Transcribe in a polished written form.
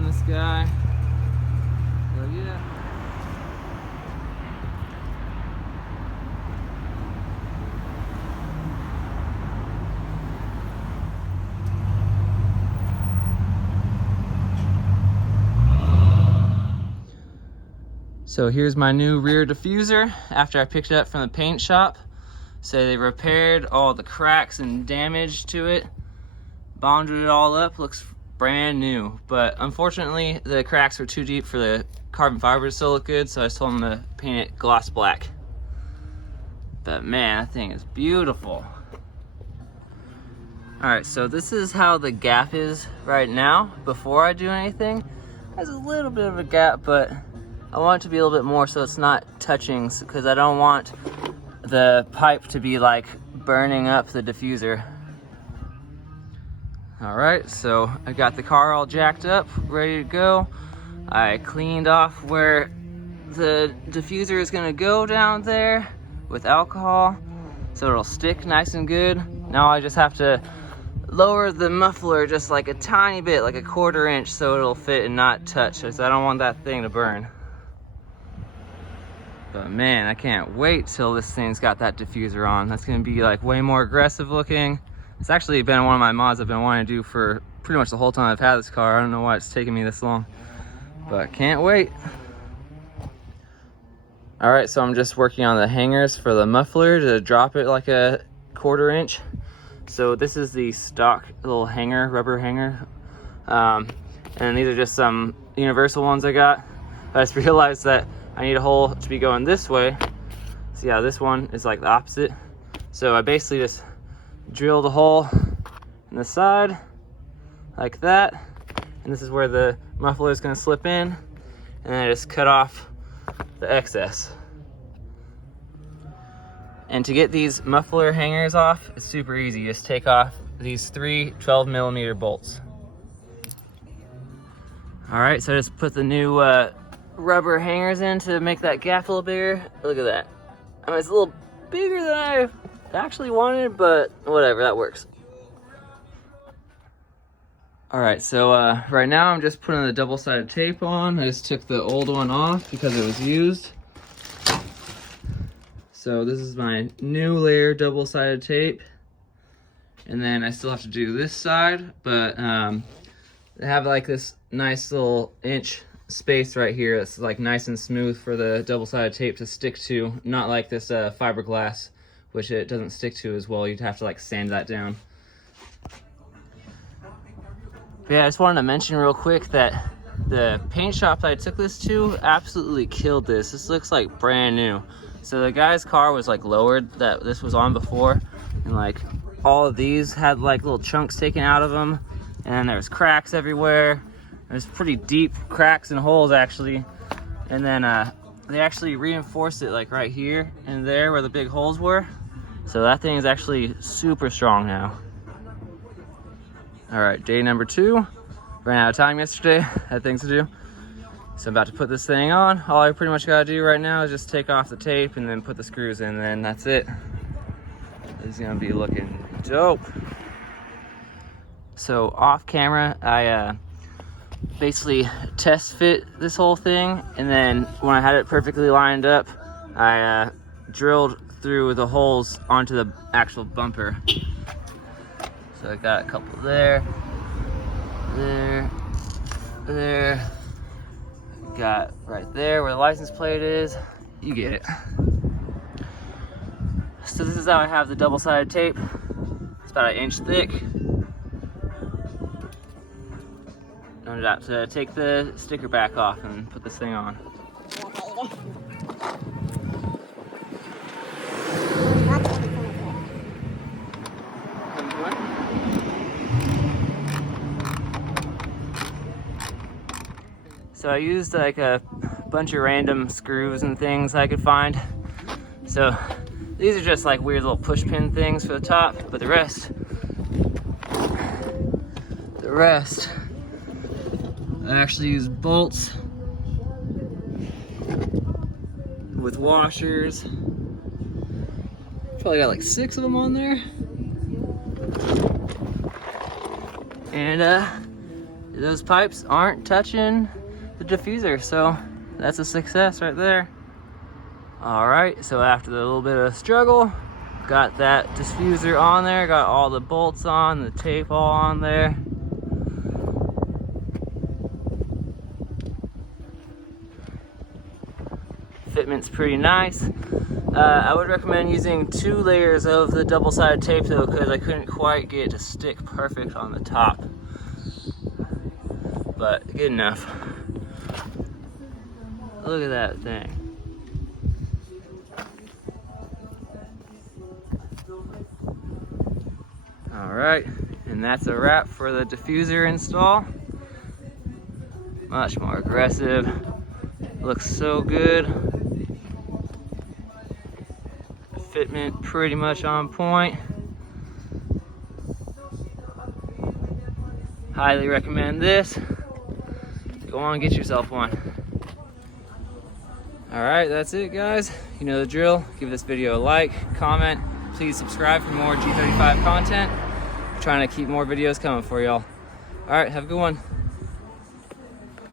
on this guy. So yeah. So here's my new rear diffuser after I picked it up from the paint shop. So they repaired all the cracks and damage to it, bonded it all up, looks brand new. But unfortunately the cracks were too deep for the carbon fiber to still look good, so I just told them to paint it gloss black. But man, that thing is beautiful. Alright, so this is how the gap is right now before I do anything. There's a little bit of a gap, but I want it to be a little bit more so it's not touching, because I don't want the pipe to be like burning up the diffuser. All right, so I got the car all jacked up, ready to go. I cleaned off where the diffuser is gonna go down there with alcohol, so it'll stick nice and good. Now I just have to lower the muffler just like a tiny bit, like a 1/4 inch, so it'll fit and not touch, because I don't want that thing to burn. But man, I can't wait till this thing's got that diffuser on. That's gonna be like way more aggressive looking. It's actually been one of my mods I've been wanting to do for pretty much the whole time I've had this car. I don't know why it's taking me this long, but can't wait. All right, so I'm just working on the hangers for the muffler to drop it like a 1/4 inch. So this is the stock little hanger, rubber hanger. And these are just some universal ones I got. I just realized that I need a hole to be going this way. See how this one is like the opposite? So I basically just drilled a hole in the side like that. And this is where the muffler is gonna slip in. And then I just cut off the excess. And to get these muffler hangers off, it's super easy. Just take off these 3 12mm bolts. All right, so I just put the new rubber hangers in to make that gap a little bigger. Look at that. I mean, it's a little bigger than I actually wanted, but whatever, that works. All right, so right now I'm just putting the double-sided tape on. I just took the old one off because it was used. So this is my new layer double-sided tape. And then I still have to do this side, but they have like this nice little inch space right here that's like nice and smooth for the double-sided tape to stick to, not like this fiberglass, which it doesn't stick to as well. You'd have to like sand that down. But yeah, I just wanted to mention real quick that the paint shop that I took this to absolutely killed this. This looks like brand new. So the guy's car was like lowered that this was on before, and like all of these had like little chunks taken out of them, and there's cracks everywhere. There's pretty deep cracks and holes actually. And then they actually reinforced it like right here and there where the big holes were. So that thing is actually super strong now. All right, day number 2. Ran out of time yesterday, had things to do. So I'm about to put this thing on. All I pretty much gotta do right now is just take off the tape and then put the screws in, and then that's it. It's gonna be looking dope. So off camera, I basically test fit this whole thing, and then when I had it perfectly lined up, I drilled through the holes onto the actual bumper. So I got a couple there, there, got right there where the license plate is. You get it. So this is how I have the double-sided tape. It's about 1 inch thick. I'm about to take the sticker back off and put this thing on. So I used like a bunch of random screws and things I could find. So these are just like weird little push pin things for the top, but the rest, I actually use bolts with washers. Probably got like 6 of them on there. And those pipes aren't touching the diffuser, so that's a success right there. All right, so after the little bit of struggle, got that diffuser on there, got all the bolts on, the tape all on there. Fitment's pretty nice. I would recommend using 2 layers of the double-sided tape though, because I couldn't quite get it to stick perfect on the top. But good enough. Look at that thing. All right, and that's a wrap for the diffuser install. Much more aggressive. Looks so good. Fitment pretty much on point. Highly recommend this. Go on, get yourself one. All right, that's it, guys. You know the drill. Give this video a like, comment. Please subscribe for more G35 content. I'm trying to keep more videos coming for y'all. All right, have a good one.